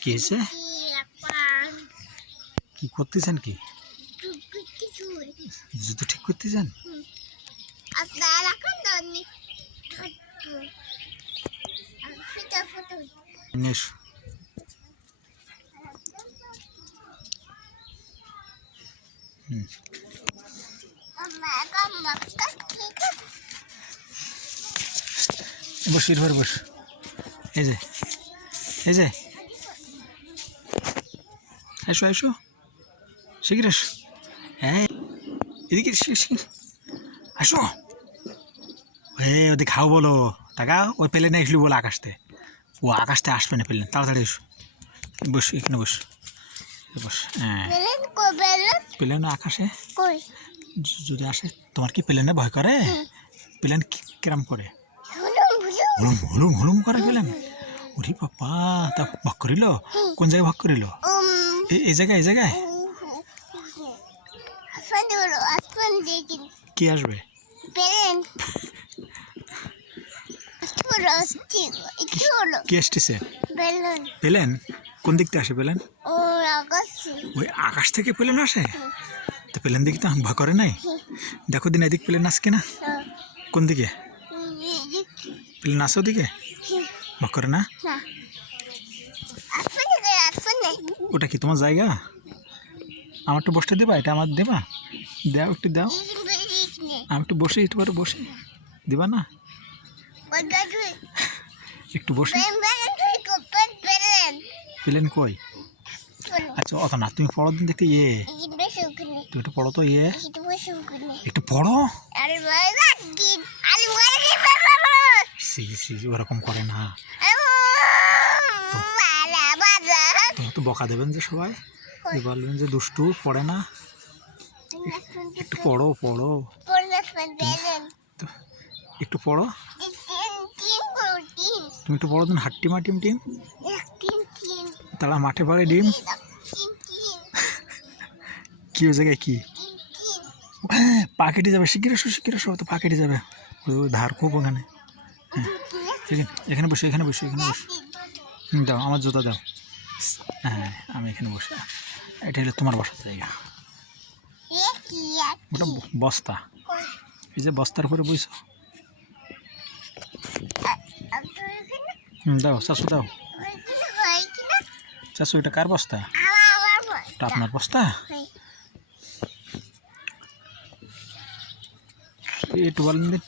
কি হয়েছে? কি করতেছেন কি? জুতো ঠিক করতেছেন? নিয়ে এসো। হুম। বস এর ঘরে বস। এই যে এই যে। এসো এসো। শিগগির এসো। হ্যাঁ এদিকে। আসো। এ ওদিকে খাও বলো। টাকা ওই প্লেনে আসলি বলো আকাশতে। ও আকাশতে আসবে না প্লেন তাড়াতাড়ি এসো। বস এখানে বস। বস হ্যাঁ। প্লেন আকাশে? যদি আসে তোমার কি প্লেনে ভয় করে? প্লেন কিরম করে? হুলুম হুলুম। হুলুম করে প্লেন ওরে বাবা তা ভক করিল? কোন জায়গায় ভক করিল? এই জায়গায় এই জায়গায়। কি আসবে? কি আসতেছে? প্লেন কোন দিক থেকে আসে প্লেন ওই আকাশ থেকে প্লেন আসে? তো প্লেন দিকে তো করে নাই। দেখো দিন এদিক প্লেন আসকে না কোন দিকে? প্লেন আসে ওদিকে? ভয় করে না না আসবে না আসবে না ওটা কি তোমার জায়গা? আমার একটু বসতে দেবা? এটা আমার দেবা? দাও একটু দাও। আমি একটু বসে একটু করে বসে। দিবা না? একটু বসে। প্লেন কই? আচ্ছা অত না, তুমি পড়ো দিন দেখতে ইয়ে। তুমি একটু পড়ো তো ইয়ে। একটু পড়ো? সি সি ওরকম করে না। তোমার তো বকা দেবেন যে সবাই। যে বলবেন যে দুষ্টু পড়ে না। একটু পড়ো পড়ো। একটু পড়ো। তুমি একটু পড়ো দিন হাট্টি মা টিম। তারা মাঠে পড়ে ডিম। কি ওই জায়গায় কি? হ্যাঁ, পা কেটে যাবে শিগগির এসো শিগগির এসো তো পা কেটে যাবে। ধার খুব ওখানে। এখানে- এখানে বসে এখানে বসে এখানে বসে। দাও আমার জুতা দাও। হ্যাঁ আমি এখানে বসে এটা হলো তোমার বসার জায়গা। ওটা বস্তা। এই যে বস্তার উপরে বইছো? হুম দাও চাষু দাও। চাষু এটা কার বস্তা? এটা আপনার বস্তা? একটু বলেন দিন